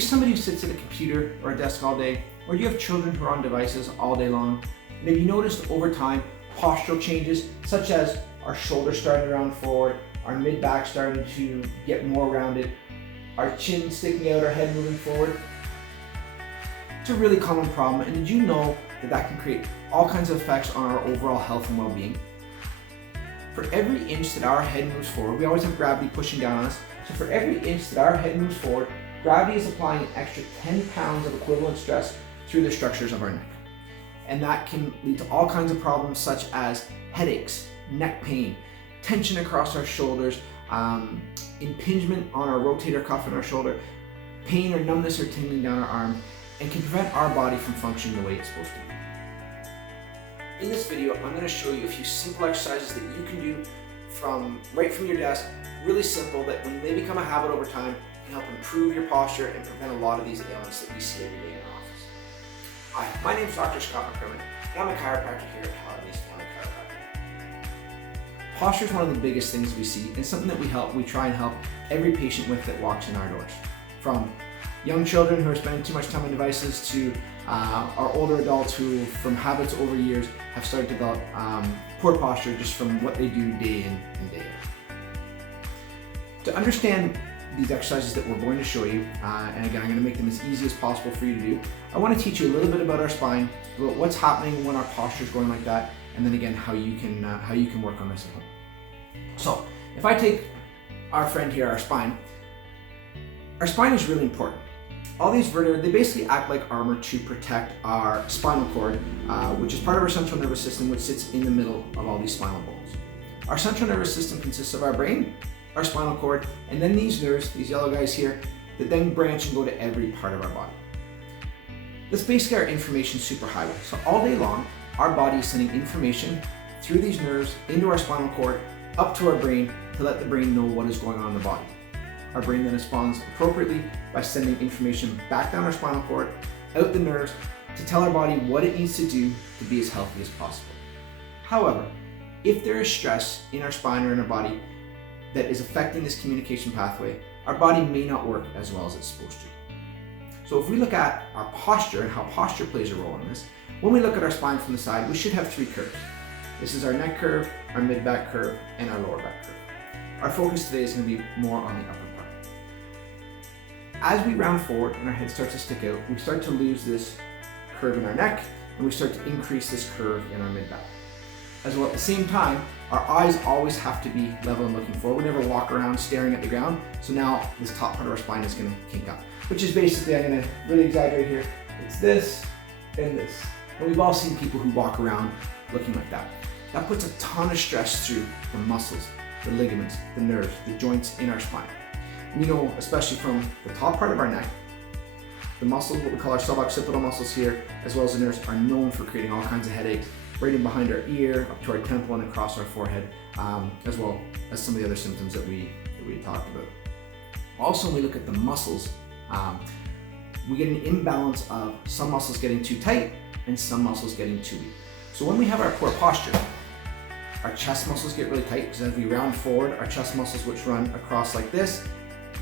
you somebody who sits at a computer or a desk all day? Or do you have children who are on devices all day long? And have you noticed over time postural changes, such as our shoulders starting to round forward, our mid-back starting to get more rounded, our chin sticking out, our head moving forward? It's a really common problem, and did you know that that can create all kinds of effects on our overall health and well-being? For every inch that our head moves forward, we always have gravity pushing down on us, so for every inch that our head moves forward, gravity is applying an extra 10 pounds of equivalent stress through the structures of our neck. And that can lead to all kinds of problems such as headaches, neck pain, tension across our shoulders, impingement on our rotator cuff in our shoulder, pain or numbness or tingling down our arm, and can prevent our body from functioning the way it's supposed to. In this video, I'm going to show you a few simple exercises that you can do right from your desk, really simple, that when they become a habit over time, can help improve your posture and prevent a lot of these ailments that we see every day in our office. Hi, my name is Dr. Scott McCrimmon, and I'm a chiropractor here at Paladin East Family Chiropractic. Posture is one of the biggest things we see, and something that we try and help every patient with that walks in our doors. From young children who are spending too much time on devices to our older adults who, from habits over years, have started to develop poor posture just from what they do day in and day out. To understand these exercises that we're going to show you, and again, I'm going to make them as easy as possible for you to do, I want to teach you a little bit about our spine, about what's happening when our posture is going like that, and then again, how you can work on this at home. So, if I take our friend here, our spine is really important. All these vertebrae, they basically act like armor to protect our spinal cord, which is part of our central nervous system, which sits in the middle of all these spinal bones. Our central nervous system consists of our brain, our spinal cord, and then these nerves, these yellow guys here, that then branch and go to every part of our body. That's basically our information superhighway. So all day long, our body is sending information through these nerves into our spinal cord, up to our brain, to let the brain know what is going on in the body. Our brain then responds appropriately by sending information back down our spinal cord, out the nerves, to tell our body what it needs to do to be as healthy as possible. However, if there is stress in our spine or in our body that is affecting this communication pathway, our body may not work as well as it's supposed to. So if we look at our posture and how posture plays a role in this, when we look at our spine from the side, we should have three curves. This is our neck curve, our mid-back curve, and our lower back curve. Our focus today is going to be more on the upper part. As we round forward and our head starts to stick out, we start to lose this curve in our neck, and we start to increase this curve in our mid-back. As well, at the same time, our eyes always have to be level and looking forward. We never walk around staring at the ground. So now this top part of our spine is going to kink up, which is basically, I'm going to really exaggerate here, it's this and this. And we've all seen people who walk around looking like that. That puts a ton of stress through the muscles, the ligaments, the nerves, the joints in our spine. We know, especially from the top part of our neck, the muscles, what we call our suboccipital muscles here, as well as the nerves, are known for creating all kinds of headaches, right in behind our ear, up to our temple and across our forehead, as well as some of the other symptoms that we talked about. Also, when we look at the muscles, we get an imbalance of some muscles getting too tight and some muscles getting too weak. So when we have our poor posture, our chest muscles get really tight, because as we round forward, our chest muscles, which run across like this,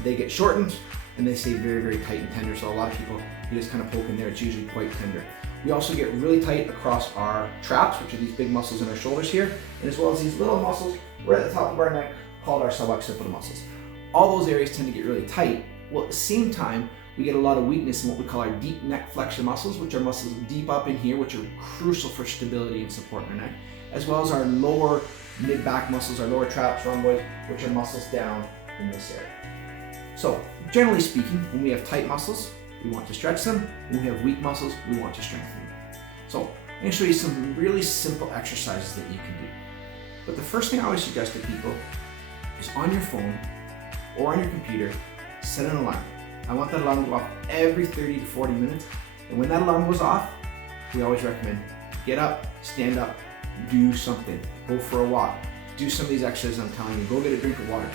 they get shortened and they stay very, very tight and tender. So a lot of people, you just kind of poke in there, it's usually quite tender. We also get really tight across our traps, which are these big muscles in our shoulders here, and as well as these little muscles right at the top of our neck called our suboccipital muscles. All those areas tend to get really tight. Well, at the same time, we get a lot of weakness in what we call our deep neck flexor muscles, which are muscles deep up in here, which are crucial for stability and support in our neck, as well as our lower mid-back muscles, our lower traps, rhomboids, which are muscles down in this area. So, generally speaking, when we have tight muscles, we want to stretch them. When we have weak muscles, we want to strengthen them. So, I'm going to show you some really simple exercises that you can do. But the first thing I always suggest to people is on your phone or on your computer, set an alarm. I want that alarm to go off every 30 to 40 minutes. And when that alarm goes off, we always recommend get up, stand up, do something. Go for a walk. Do some of these exercises I'm telling you. Go get a drink of water.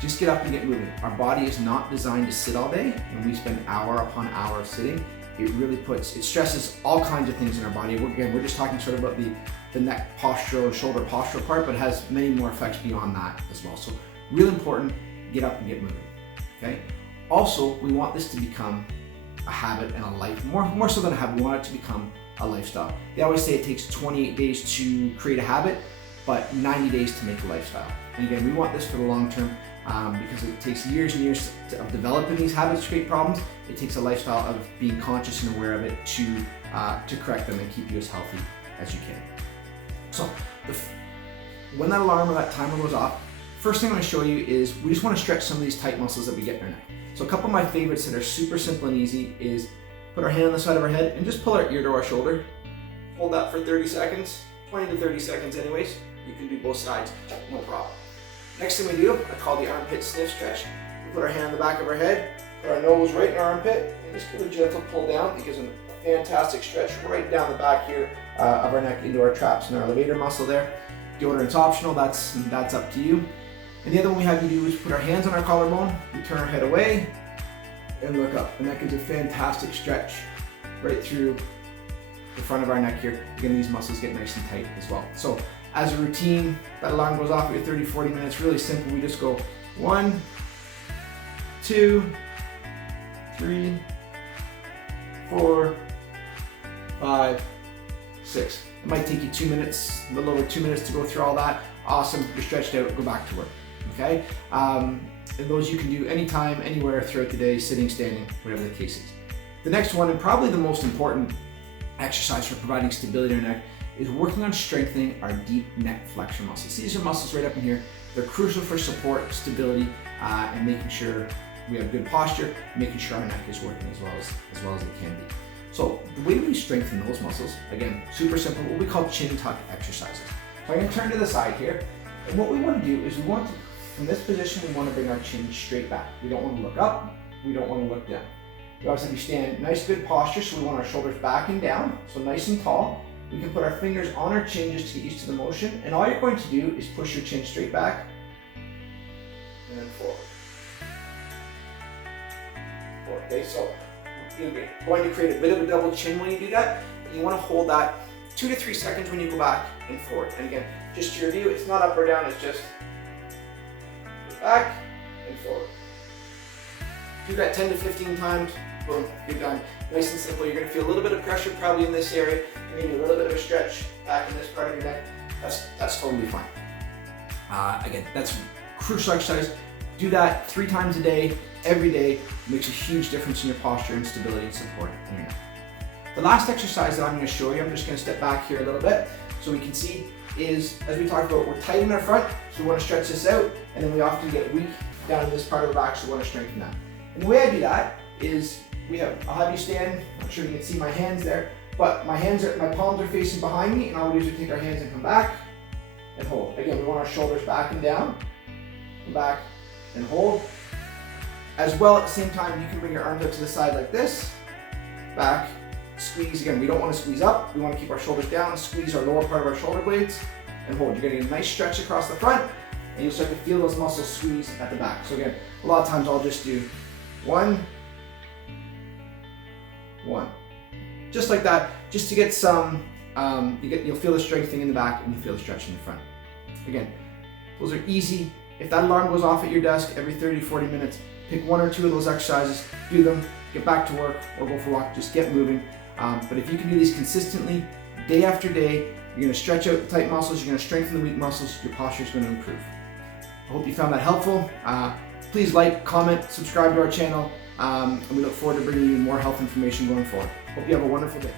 Just get up and get moving. Our body is not designed to sit all day, and we spend hour upon hour sitting. It stresses all kinds of things in our body. We're just talking sort of about the neck postural and shoulder postural part, but it has many more effects beyond that as well. So really important, get up and get moving, okay? Also, we want this to become a habit and a life, more so than a habit. We want it to become a lifestyle. They always say it takes 28 days to create a habit, but 90 days to make a lifestyle. And again, we want this for the long term because it takes years and years of developing these habits to create problems. It takes a lifestyle of being conscious and aware of it to correct them and keep you as healthy as you can. So when that alarm or that timer goes off, first thing I'm going to show you is we just want to stretch some of these tight muscles that we get in our neck. So a couple of my favorites that are super simple and easy is put our hand on the side of our head and just pull our ear to our shoulder. Hold that for 30 seconds, 20 to 30 seconds anyways. You can do both sides, no problem. Next thing we do, I call the armpit sniff stretch. We put our hand on the back of our head, put our nose right in our armpit, and just give a gentle pull down. It gives a fantastic stretch right down the back here of our neck into our traps and our levator muscle there. Deodorant's optional, that's up to you. And the other one we have you do is put our hands on our collarbone, we turn our head away, and look up. And that gives a fantastic stretch right through the front of our neck here. Again, these muscles get nice and tight as well. So as a routine, that alarm goes off at 30, 40 minutes, really simple. We just go 1, 2, 3, 4, 5, 6. It might take you 2 minutes, a little over 2 minutes to go through all that. Awesome, you're stretched out, go back to work, okay? And those you can do anytime, anywhere throughout the day, sitting, standing, whatever the case is. The next one, and probably the most important exercise for providing stability in our neck, is working on strengthening our deep neck flexor muscles. These are muscles right up in here. They're crucial for support, stability, and making sure we have good posture, making sure our neck is working as well as it can be. So the way we strengthen those muscles, again, super simple, what we call chin tuck exercises. So I'm going to turn to the side here, and what we want to do is from this position, we want to bring our chin straight back. We don't want to look up, we don't want to look down. We always have to stand nice, good posture, so we want our shoulders back and down, so nice and tall. We can put our fingers on our chin just to get used to the motion, and all you're going to do is push your chin straight back, and then forward. Okay, so you're going to create a bit of a double chin when you do that. You want to hold that 2 to 3 seconds when you go back and forward. And again, just to review, it's not up or down, it's just back and forward. Do that 10 to 15 times, boom, you're done. Nice and simple. You're going to feel a little bit of pressure probably in this area, maybe a little bit of a stretch back in this part of your neck. That's totally fine. Again, that's crucial exercise. Do that 3 times a day, every day. It makes a huge difference in your posture and stability and support in your neck. The last exercise that I'm going to show you, I'm just going to step back here a little bit so we can see, is, as we talked about, we're tight in our front, so we want to stretch this out, and then we often get weak down in this part of the back, so we want to strengthen that. And the way I do that is, I'll have you stand, I'm not sure you can see my hands there, but my palms are facing behind me, and all we do is we take our hands and come back and hold. Again, we want our shoulders back and down, come back and hold. As well, at the same time, you can bring your arms up to the side like this, back, squeeze. Again, we don't want to squeeze up, we want to keep our shoulders down, squeeze our lower part of our shoulder blades, and hold. You're getting a nice stretch across the front, and you'll start to feel those muscles squeeze at the back. So again, a lot of times I'll just do 1, 1. Just like that, just to get some, you'll feel the strengthening in the back and you feel the stretch in the front. Again, those are easy. If that alarm goes off at your desk every 30, 40 minutes, pick 1 or 2 of those exercises, do them, get back to work or go for a walk, just get moving. But if you can do these consistently, day after day, you're going to stretch out the tight muscles, you're going to strengthen the weak muscles, your posture is going to improve. I hope you found that helpful. Please like, comment, subscribe to our channel, and we look forward to bringing you more health information going forward. Hope you have a wonderful day.